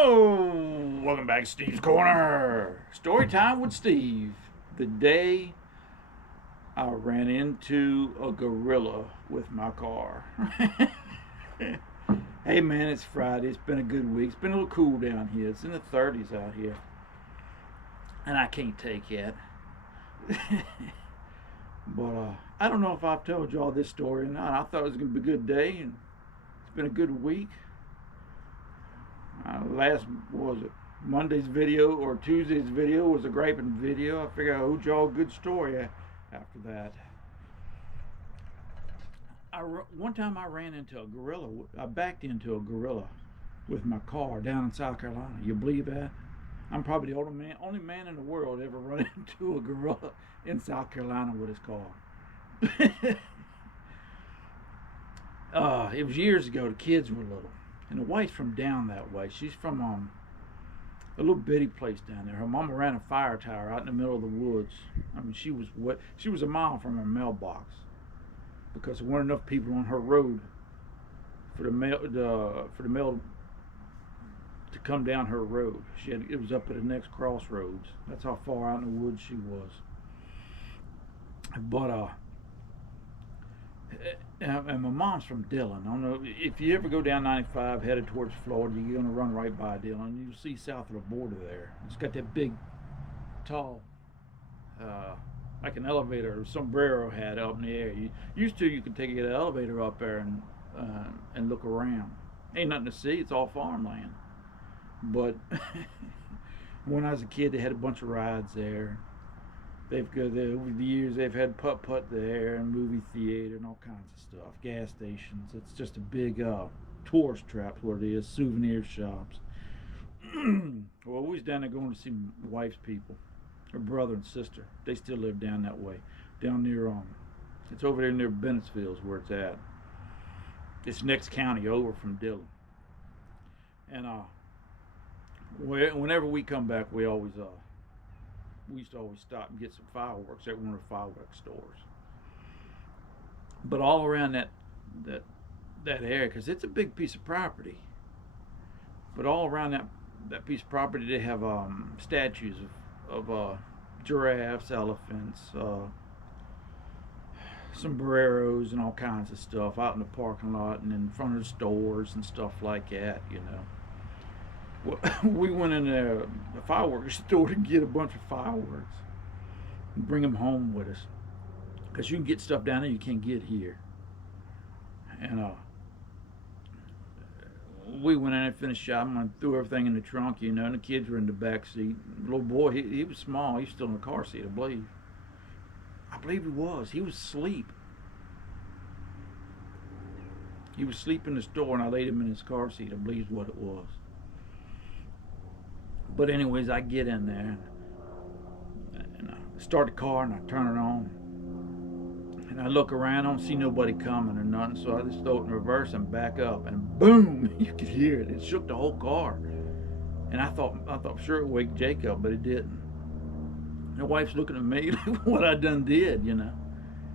Hello! Welcome back to Steve's Corner. Story time with Steve. The day I ran into a gorilla with my car. Hey man, it's Friday. It's been a good week. It's been a little cool down here. It's in the 30s out here. And I can't take it. But I don't know if I've told y'all this story or not. I thought it was going to be a good day, and it's been a good week. Last, what was it, Monday's video or Tuesday's video was a griping video. I figured I owed y'all a good story after that. One time I ran into a gorilla. I backed into a gorilla with my car down in South Carolina. You believe that? I'm probably the only man in the world ever run into a gorilla in South Carolina with his car. It was years ago. The kids were little. And the wife's from down that way. She's from a little bitty place down there. Her mama ran a fire tower out in the middle of the woods. I mean, she was a mile from her mailbox because there weren't enough people on her road for the mail to come down her road. It was up at the next crossroads. That's how far out in the woods she was. But and my mom's from Dillon. I don't know if you ever go down 95 headed towards Florida, you're gonna run right by Dillon. You'll see south of the border there. It's got that big, tall, like an elevator or sombrero hat up in the air. You could take an elevator up there and look around. Ain't nothing to see. It's all farmland. But when I was a kid, they had a bunch of rides there. Over the years they've had putt-putt there and movie theater and all kinds of stuff, gas stations. It's just a big tourist trap, what it is, souvenir shops. Well, we was down there going to see my wife's people, her brother and sister. They still live down that way, down near it's over there near Bennettsville's where it's at. It's next county over from Dillon. And whenever we come back, we used to always stop and get some fireworks at one of the fireworks stores. But all around that area, because it's a big piece of property, but all around that piece of property they have statues of giraffes, elephants, sombreros, and all kinds of stuff out in the parking lot and in front of the stores and stuff like that, you know. We went in the fireworks store to get a bunch of fireworks and bring them home with us, because you can get stuff down there you can't get here. And we went in and finished shopping and threw everything in the trunk, you know, and the kids were in the back seat. The little boy, he was small. He was still in the car seat, I believe. He was. He was asleep. He was asleep in the store, and I laid him in his car seat, I believe is what it was. But anyways, I get in there and I start the car and I turn it on. And I look around, I don't see nobody coming or nothing, so I just throw it in reverse and back up, and boom, you could hear it. It shook the whole car. And I thought sure it would wake Jake up, but it didn't. And the wife's looking at me like what I done did, you know.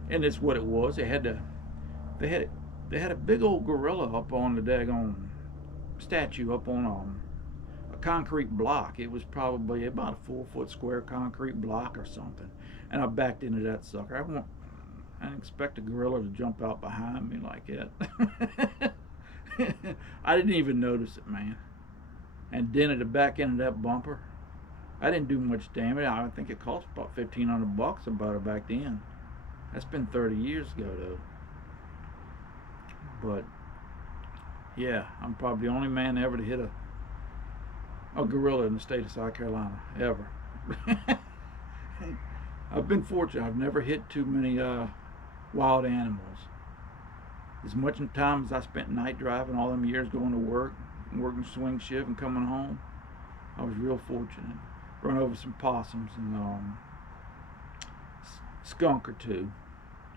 And it's what it was. They had a big old gorilla up on the daggone statue up on concrete block. It was probably about a 4-foot square concrete block or something, and I backed into that sucker. I didn't expect a gorilla to jump out behind me like that. I didn't even notice it, man. And dented the back end of that bumper. I didn't do much damage. I think it cost about $1,500 about it back then. That's been 30 years ago though. But yeah, I'm probably the only man ever to hit a gorilla in the state of South Carolina, ever. I've been fortunate. I've never hit too many wild animals. As much time as I spent night driving all them years going to work, working swing shift and coming home, I was real fortunate. Run over some possums and skunk or two,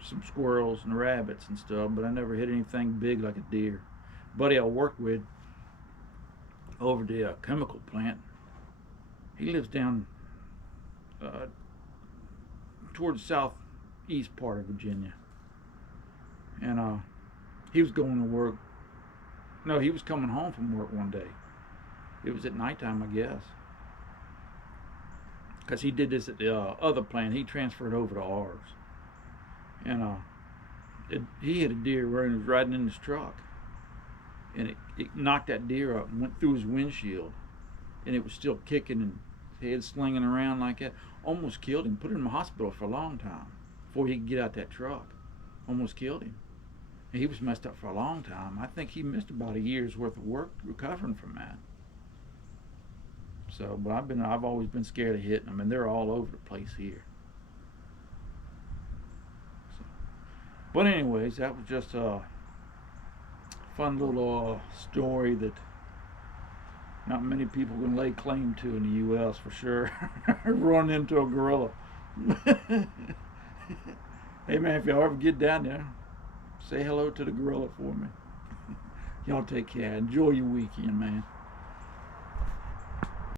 some squirrels and rabbits and stuff, but I never hit anything big like a deer. Buddy I worked with over the chemical plant, he lives down towards the southeast part of Virginia, and he was going to work. No, he was coming home from work one day It was at nighttime, I guess. Because he did this at the other plant. He transferred over to ours. And he hit a deer when he was riding in his truck. And it knocked that deer up and went through his windshield. And it was still kicking and head slinging around like that. Almost killed him. Put him in the hospital for a long time before he could get out that truck. Almost killed him. And he was messed up for a long time. I think he missed about a year's worth of work recovering from that. So, but I've always been scared of hitting them, and they're all over the place here. So, but anyways, that was just a fun little story that not many people can lay claim to in the U.S. for sure. Run into a gorilla. Hey man, if y'all ever get down there, say hello to the gorilla for me. Y'all take care. Enjoy your weekend, man.